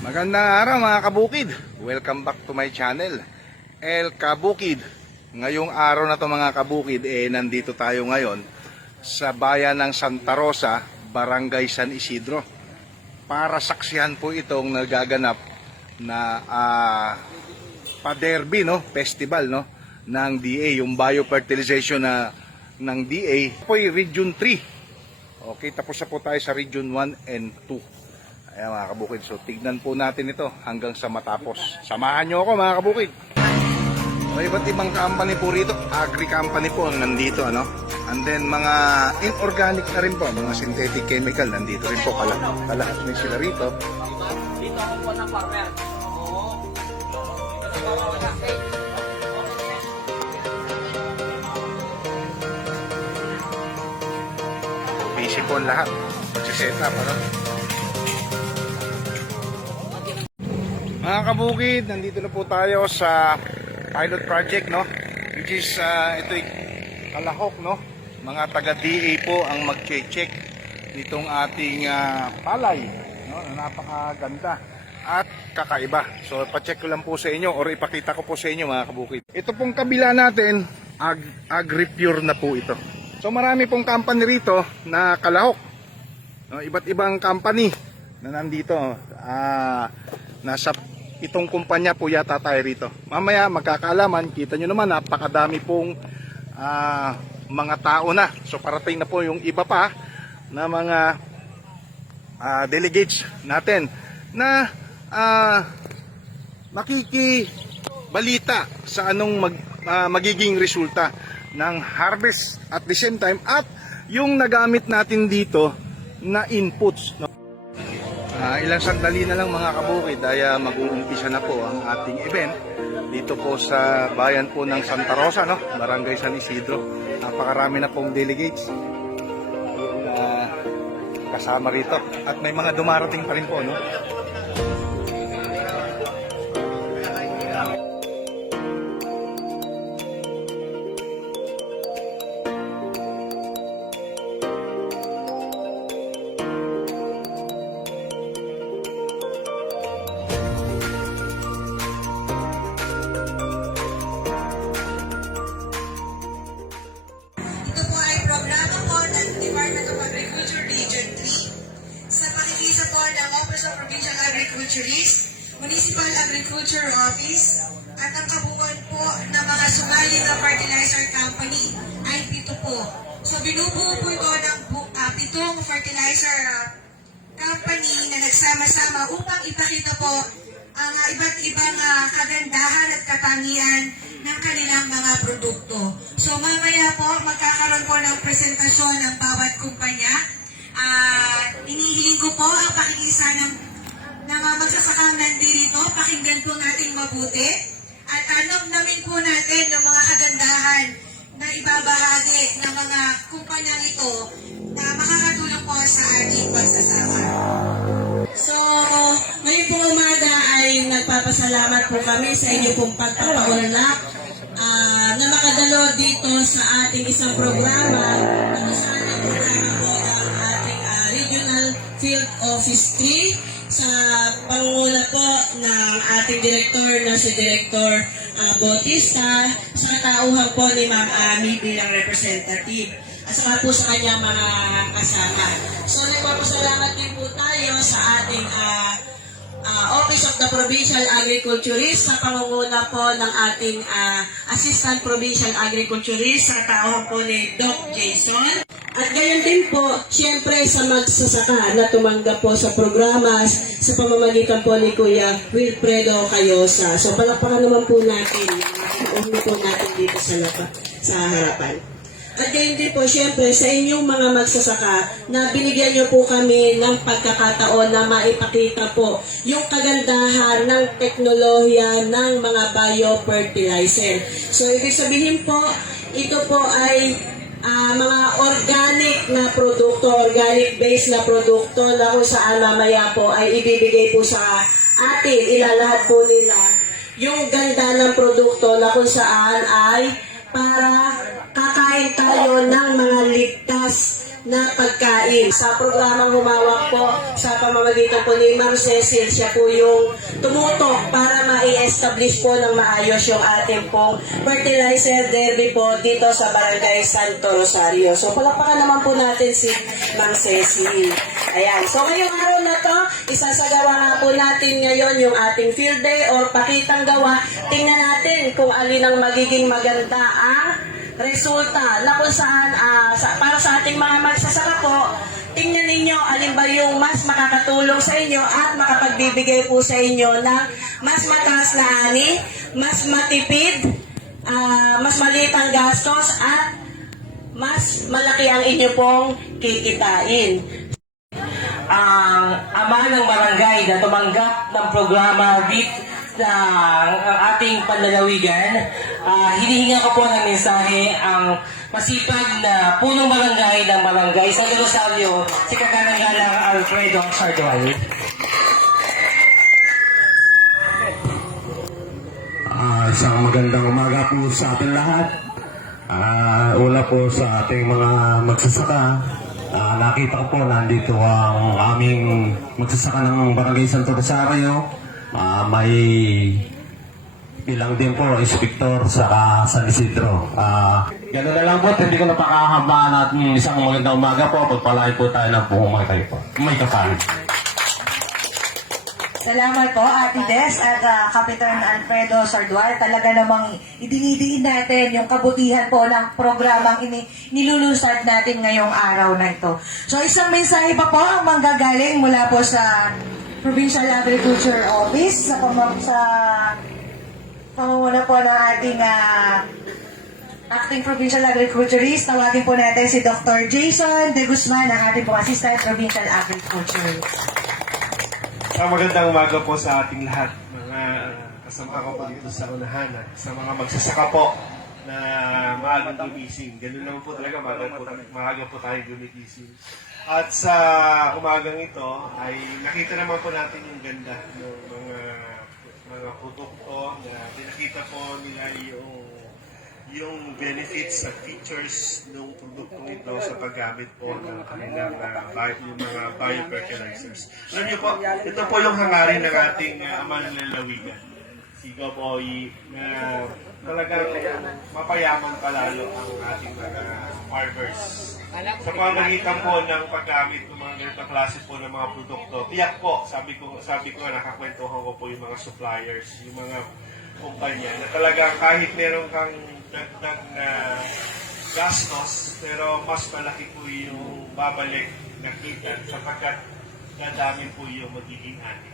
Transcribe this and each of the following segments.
Magandang araw mga kabukid. Welcome back to my channel, El Kabukid. Ngayong araw na to mga kabukid, nandito tayo ngayon sa bayan ng Santa Rosa, Barangay San Isidro, para saksihan po itong nagaganap na pa-derby, festival ng DA, yung biofertilization ng DA po ay Region 3. Okay, tapos na po tayo sa Region 1 and 2. Ayan mga kabukid, so tignan po natin ito hanggang sa matapos. Samahan nyo ako mga kabukid. May iba't ibang company po rito, agri company po ang nandito, and then mga inorganic na rin po, mga synthetic chemical nandito rin po, kalahat din sila rito. Dito ako po ng farmer. Busy po ang lahat, pag-set up, Mga kabukid, nandito na po tayo sa pilot project, which is ito'y Kalahok, mga taga-DA po ang mag-check nitong ating palay, na napakaganda at kakaiba. So pa-check ko lang po sa inyo or ipakita ko po sa inyo mga kabukid. Ito pong kabila natin, AgriPure na po ito. So marami pong company rito na Kalahok, iba't ibang company na nandito. Nasa itong kumpanya po yata tayo rito. Mamaya magkakaalaman, kita nyo naman napakadami pong mga tao na. So parating na po yung iba pa na mga delegates natin na makikibalita sa anong magiging resulta ng harvest at the same time at yung nagamit natin dito na inputs. Ilang sandali na lang mga kabukid ay mag-uumpisa na po ang ating event dito po sa bayan po ng Santa Rosa, Barangay San Isidro. Napakarami na pong delegates kasama rito at may mga dumarating pa rin po, Municipal Agriculture Office at ang kabuuan po ng mga sumali na fertilizer company ay 7 po. So binubuo po ito ng 7 fertilizer company na nagsama-sama upang ipakita po ang iba't ibang kagandahan at katangian ng kanilang mga produkto. So mamaya po magkakaroon po ng presentasyon ng bawat kumpanya. Inihiling ko po ang pakikisa ng magsasakang nandito, pakinggan po natin mabuti at namin po natin ng mga kagandahan na ibabahagi ng mga kumpanyang ito na makakatulong po sa ating pagsasaka. So, ngayon po umaga ay nagpapasalamat po kami sa inyo pong pagpapaunlak na makadalo dito sa ating isang programa na sa ating programa po ng ating Regional Field Office 3 sa pangunguna po ng ating direktor na si Director Bautista sa katauhan po ni Ma'am Ami bilang representative at saka po sa kanyang mga kasama. So nagpapasalamat din po tayo sa ating Office of the Provincial Agriculturist sa pangunguna po ng ating Assistant Provincial Agriculturist sa katauhan po ni Doc Jason. At gayon din po, siyempre sa magsasaka na tumanggap po sa programas sa pamamagitan po ni Kuya Wilfredo Cayosa. So palakpakan naman po natin, po natin dito sa harapan. At gayon din po, siyempre sa inyong mga magsasaka na binigyan nyo po kami ng pagkakataon na maipakita po yung kagandahan ng teknolohiya ng mga biofertilizer. So ibig sabihin po, ito po ay mga organic na produkto, organic-based na produkto na kung saan mamaya po ay ibibigay po sa atin, ilalahat po nila yung ganda ng produkto na kung saan ay para kakain tayo ng mga ligtas na pagkain. Sa programang humawak po sa pamamagitan po ni Ma'am Cecil, siya po yung tumutok para ma-establish po ng maayos yung ating pong fertilizer derby po dito sa Barangay Santo Rosario. So palakpakan naman po natin si Ma'am Cecil. Ayan. So ngayong araw na to, isasagawa nga po natin ngayon yung ating field day or pakitang gawa. Tingnan natin kung alin ang magiging maganda ang resulta na kung saan para sa ating mga magsasaka po, tingnan ninyo alin ba yung mas makakatulong sa inyo at makapagbibigay po sa inyo ng mas mataas na ani, mas matipid, mas maliit ang gastos at mas malaki ang inyo pong kikitain. Ang ama ng barangay na tumanggap ng programa WIT ng ating panlalawigan, hinihinga ko po ng mensahe ang masipag na punong barangay ng Barangay San Rosario, si Kagalang-galang Alfredo Sardual. Isang magandang umaga po sa ating lahat. Una po sa ating mga magsasaka. Nakita ko po nandito ang aming magsasaka ng Barangay Santo Rosario. May bilang din po inspektor sa San Isidro. Gano'n na lang po, hindi ko napakahabaan at isang magandang umaga po. Pagpalain po tayo ng buong may kapal. Salamat po, Ate Des at Kapitan Alfredo Sardual. Talaga namang idinidiin natin yung kabutihan po ng programang nilulusad natin ngayong araw na ito. So isang mensahe pa po ang manggagaling mula po sa Provincial Agriculture Office sa pamumuno po ng ating Acting Provincial Agriculturist. Tawagin po natin si Dr. Jason De Guzman, ang ating pong Assistant Provincial Agriculture. Magandang umaga po sa ating lahat, mga kasama ko po dito sa unahan at sa mga magsasaka po na maagang gumising. Ganun naman po talaga, maaga po tayong gumigising. At sa umagang ito ay nakita naman po natin yung ganda ng mga produkto na pinakita po nila yung benefits at features ng produktong ito sa paggamit po ng kanilang yung mga biofertilizers. Alam niyo po, ito po yung hangarin ng ating ama ng lalawigan, si Goboy, na talagang mapayaman palalo ang ating mga farmers. Sa pamamagitan po ng paggamit ng mga ganitong klase po ng mga produkto, tiyak po, sabi ko nakakwentuhan ko po yung mga suppliers, yung mga kumpanya, na talagang kahit meron kang dagdag na gastos, pero mas malaki po yung babalik na kita sapagkat dadami po yung magiging ani.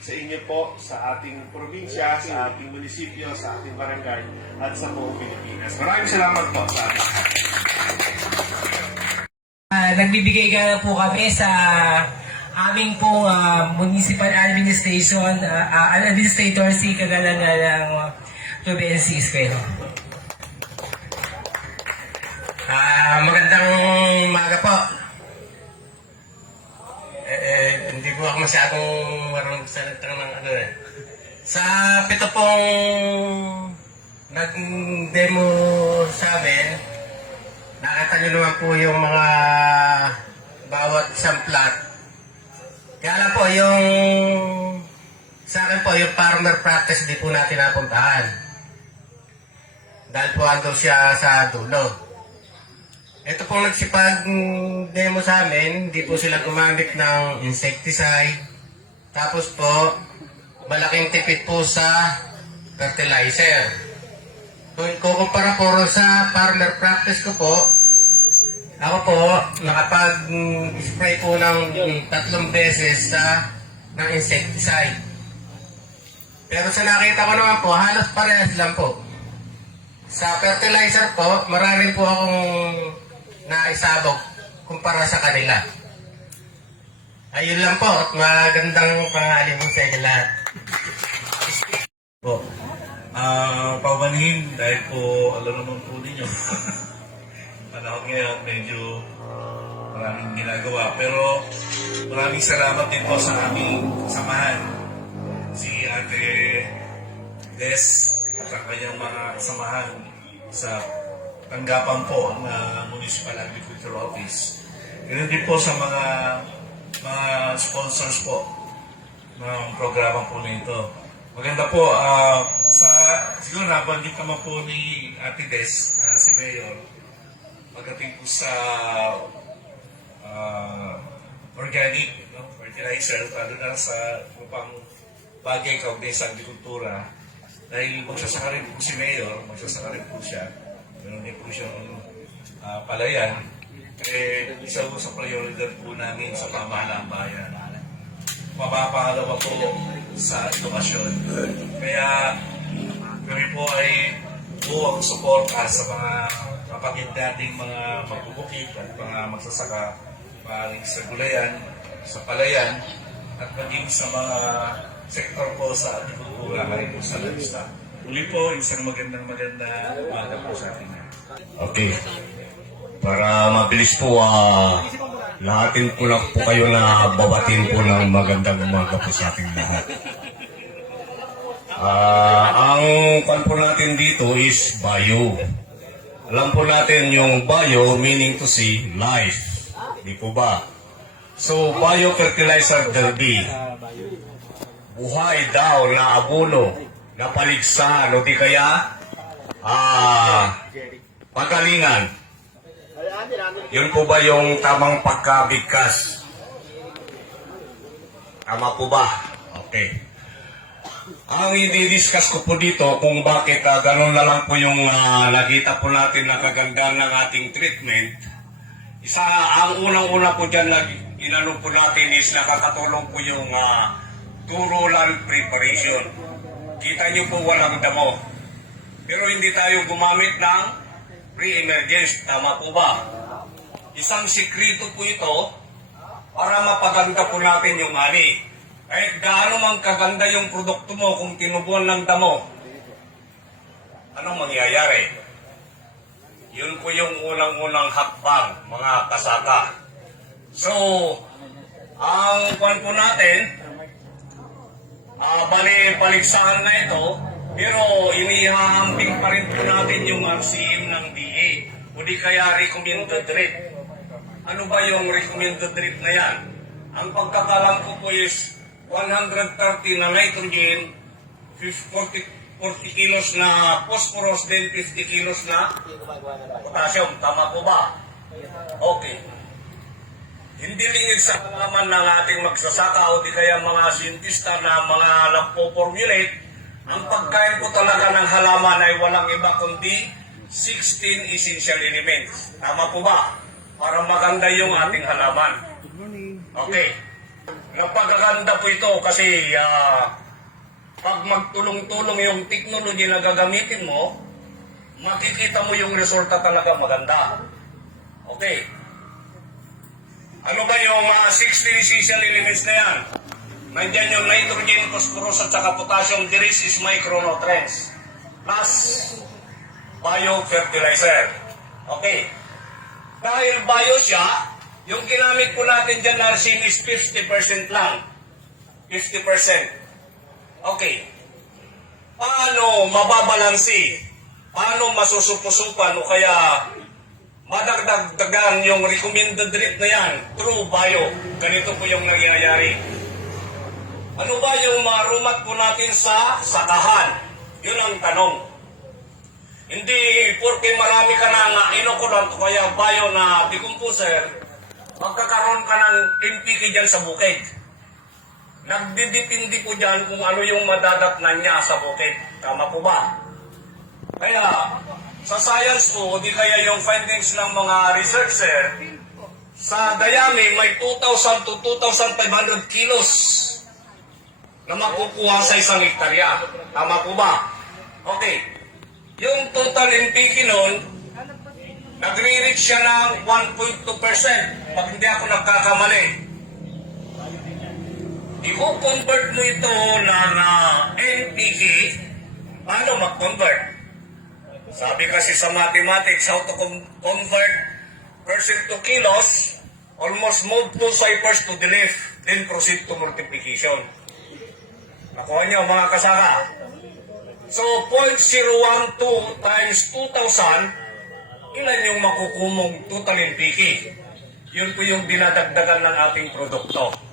Sa inyo po, sa ating probinsya, sa ating munisipyo, sa ating barangay, at sa buong Pilipinas. Maraming salamat po sa ating. Nagbibigay ka po kami sa aming pong municipal administration, administrator si Kagalang-galang Rubensi Esquero. Magandang umaga po. Hindi po ako masyadong marunong salitang ng ano eh. Sa pito pong nag-demo sa amin, nakita nyo naman po yung mga bawat isang plot. Kaya lang po, yung sa akin po, yung farmer practice, di po natin napuntahan. Dahil po ando siya sa dulo. Ito pong nagsipag-demo sa amin, di po sila gumamit ng insecticide. Tapos po, malaking tipid po sa fertilizer. Kung kukumpara po sa farmer practice ko po, ako po, nakapag-spray po ng 3 beses ng insecticide. Pero sa nakita ko naman po, halos parehas lang po. Sa fertilizer po, marami po akong naisabog kumpara sa kanila. Ayun lang po, at magandang pangalim mo sa inyo lahat. Po, paumanhin dahil po alam naman po ninyo. Panahon ngayon, medyo maraming ginagawa. Pero maraming salamat din po sa aming samahan. Si Ate Des at ang kanyang mga samahan sa tanggapan po na Municipal Agriculture Office. Ganun din po sa mga sponsors po ng programa po na ito. Maganda po, siguro nabanggit naman po ni Ate Des, si Mayor, pagdating po sa organic fertilizer, lalo na sa upang bagay kaugnay sa agrikultura. Dahil magsasaka rin po si Mayor, magsasaka rin po siya. Meron din po siyang palayan. Isa po sa prioridad po namin sa pamahalaang bayan. Mapapangalawa po sa edukasyon. Kaya kami po ay buwang suporta sa mga kapatid nating mga magbubukid at mga magsasaka maaaring sa gulayan, sa palayan, at maging sa mga sektor po sa agrikultura kahit po sa livestock. Uli po, isang magandang umaga po sa atin. Okay. Para mabilis po, lahatin po lang po kayo na babatin po ng magandang umaga po sa ating lahat. Ang kan po natin dito is bio. Alam po natin yung bio meaning to say life. Di po ba? So, biofertilizer derby. Buhay daw na abono, na paligsahan, o di kaya, pagalingan. Yun po ba yung tamang pagkabigkas? Tama po ba? Okay. Ang i-discuss ko po dito kung bakit ganun na lang po yung nakita po natin na kagandahan ng ating treatment. Ang unang-una po dyan na inano po natin is nakakatulong po yung turulan preparation. Kita nyo po walang damo. Pero hindi tayo gumamit ng pre-emergence. Tama po ba? Isang sikreto po ito para mapaganda po natin yung ani. Kahit gaano mang kaganda yung produkto mo kung tinubuan ng damo, anong mangyayari? Yun po yung unang-unang hakbang, mga kasaka. So, ang kwan po natin, paligsahan na ito, pero inihahambing pa rin po natin yung RCM ng DA o di kaya recommended rate. Ano ba yung recommended rate na yan? Ang pagkakalam ko po is 130 na nitrogen, 40 kilos na phosphorus, then 50 kilos na potassium. Tama po ba? Okay. Hindi lingid sa kalaman ng ating magsasaka o di kaya mga sintista na mga nagpo-formulate, ang pagkain po talaga ng halaman ay walang iba kundi 16 essential elements. Tama po ba? Para maganda yung ating halaman. Okay. Napagaganda po ito kasi pag magtulong-tulong yung technology na gagamitin mo, makikita mo yung resulta talaga maganda. Okay. Ano ba yung 16 essential elements na yan? Nandiyan yung nitrogen, phosphorus at saka potassium. The rest is micronutrients. Plus biofertilizer. Okay. Dahil bio siya, yung ginamit po natin dyan na RCM is 50% lang. 50%. Okay. Paano mababalansi? Paano masusupusupan o kaya madagdagan yung recommended rate na yan through bio? Ganito po yung nangyayari. Ano ba yung marumat po natin sa sakahan? Yun ang tanong. Hindi porque marami ka ng inokulant o kaya bio na decomposer, magkakaroon ka ng NPK dyan sa bukid. Nagdidipindi po dyan kung ano yung madadatnan niya sa bukid. Tama po ba? Kaya, sa science po, di kaya yung findings ng mga researcher, sa dayami may 2,000 to 2,500 kilos na makukuha sa isang hektarya. Tama po ba? Okay. Yung total NPK nun, nagre-reach siya ng 1.2%. Pag hindi ako nagkakamali. I-convert mo ito ng NPK, paano mag-convert? Sabi kasi sa mathematics, how to convert percent to kilos, almost move 2 ciphers to the left, then proceed to multiplication. Nakuha niyo mga kasaka? So, 0.012 times 2,000, ilan yung makukumong total NPK. Yun po yung dinadagdagan ng ating produkto.